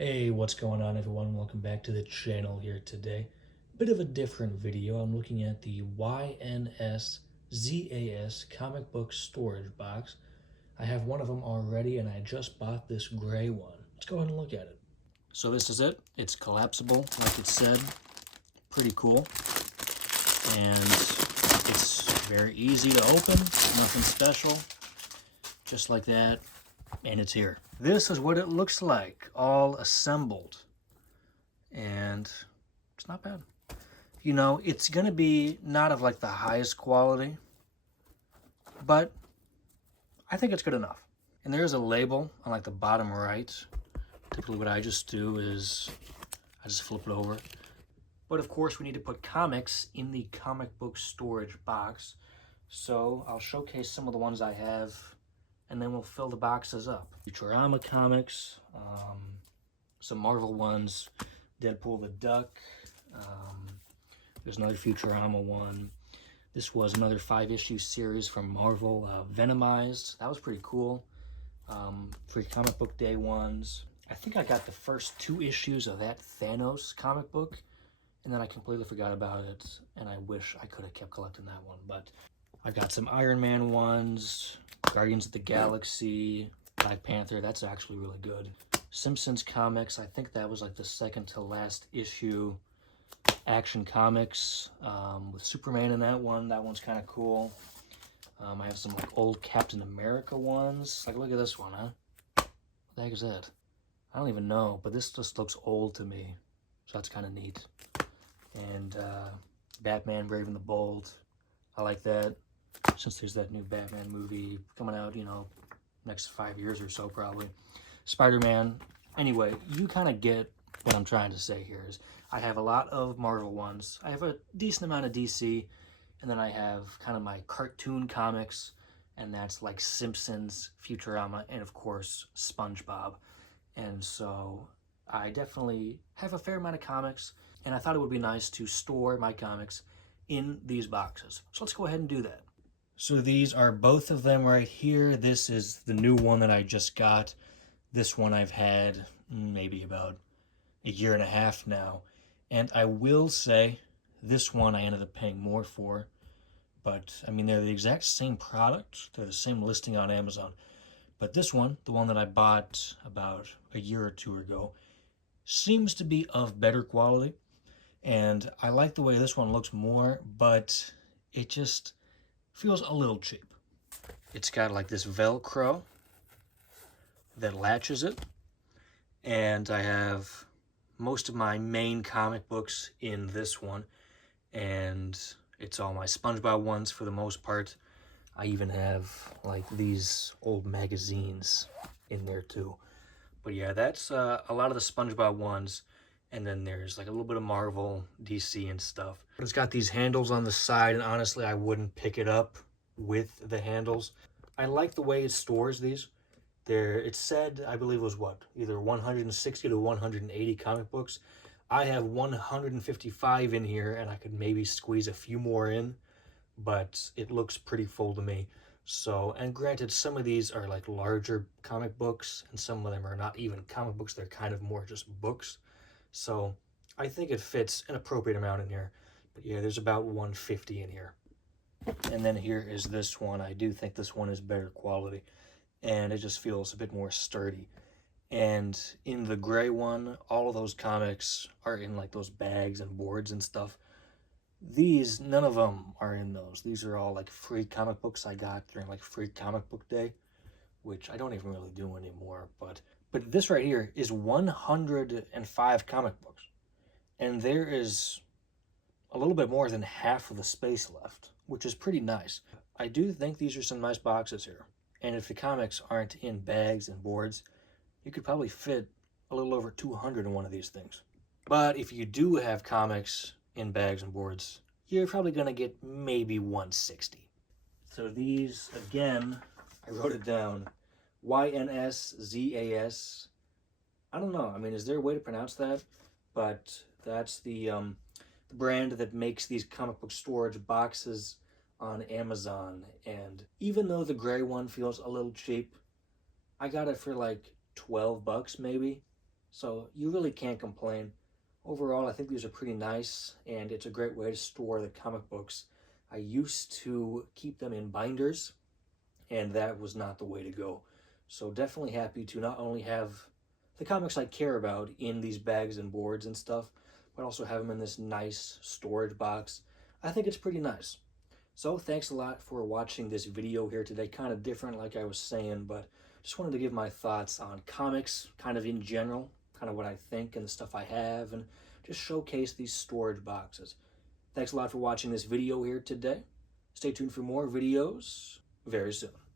Hey, what's going on everyone? Welcome back to the channel here today. Bit of a different video. I'm looking at the YNSZAS comic book storage box. I have one of them already and I just bought this gray one. Let's go ahead and look at it. So this is it. It's collapsible, like it said. Pretty cool. And it's very easy to open, nothing special. Just like that. And it's here. This is what it looks like, all assembled. And it's not bad. You know, it's going to be not of like the highest quality, but I think it's good enough. And there is a label on like the bottom right. Typically what I just do is I just flip it over. But of course we need to put comics in the comic book storage box. So I'll showcase some of the ones I have and then we'll fill the boxes up. Futurama comics, some Marvel ones, Deadpool the Duck, there's another Futurama one. This was another 5-issue series from Marvel, Venomized. That was pretty cool. Free comic book day ones. I think I got the first 2 issues of that Thanos comic book, and then I completely forgot about it, and I wish I could have kept collecting that one. But I got some Iron Man ones, Guardians of the Galaxy, Black Panther. That's actually really good. Simpsons comics. I think that was like the second to last issue. Action Comics with Superman in that one. That one's kind of cool. I have some like old Captain America ones. Like, look at this one, huh? What the heck is that? I don't even know, but this just looks old to me. So that's kind of neat. And Batman Brave and the Bold. I like that. Since there's that new Batman movie coming out, you know, next 5 years or so probably. Spider-Man. Anyway, you kind of get what I'm trying to say here is I have a lot of Marvel ones. I have a decent amount of DC, and then I have kind of my cartoon comics, and that's like Simpsons, Futurama, and of course SpongeBob. And so I definitely have a fair amount of comics, and I thought it would be nice to store my comics in these boxes. So let's go ahead and do that. So these are both of them right here. This is the new one that I just got. This one I've had maybe about a year and a half now. And I will say this one I ended up paying more for. But, I mean, they're the exact same product. They're the same listing on Amazon. But this one, the one that I bought about a year or 2 ago, seems to be of better quality. And I like the way this one looks more, but it just feels a little cheap. It's got like this Velcro that latches it. And I have most of my main comic books in this one, and it's all my SpongeBob ones for the most part. I even have like these old magazines in there too. But yeah, that's a lot of the SpongeBob ones, and then there's like a little bit of Marvel, DC and stuff. But it's got these handles on the side, and honestly I wouldn't pick it up with the handles. I like the way it stores these. There, it said, I believe it was what, either 160 to 180 comic books. I have 155 in here, and I could maybe squeeze a few more in, but it looks pretty full to me. So, and granted, some of these are like larger comic books, and some of them are not even comic books. They're kind of more just books. So, I think it fits an appropriate amount in here. But yeah, there's about 150 in here. And then here is this one. I do think this one is better quality, and it just feels a bit more sturdy. And in the gray one, all of those comics are in like those bags and boards and stuff. These, none of them are in those. These are all like free comic books I got during like free comic book day, which I don't even really do anymore. But this right here is 105 comic books, and there is a little bit more than half of the space left, which is pretty nice. I do think these are some nice boxes here. And if the comics aren't in bags and boards, you could probably fit a little over 200 in one of these things. But if you do have comics in bags and boards, you're probably going to get maybe 160. So these, again, I wrote it down, YNSZAS. I don't know. I mean, is there a way to pronounce that? But that's the brand that makes these comic book storage boxes on Amazon. And even though the gray one feels a little cheap, I got it for like 12 bucks maybe. So you really can't complain. Overall, I think these are pretty nice, and it's a great way to store the comic books. I used to keep them in binders, and that was not the way to go. So definitely happy to not only have the comics I care about in these bags and boards and stuff, but also have them in this nice storage box. I think it's pretty nice. So thanks a lot for watching this video here today. Kind of different, like I was saying, but just wanted to give my thoughts on comics, kind of in general, kind of what I think and the stuff I have, and just showcase these storage boxes. Thanks a lot for watching this video here today. Stay tuned for more videos very soon.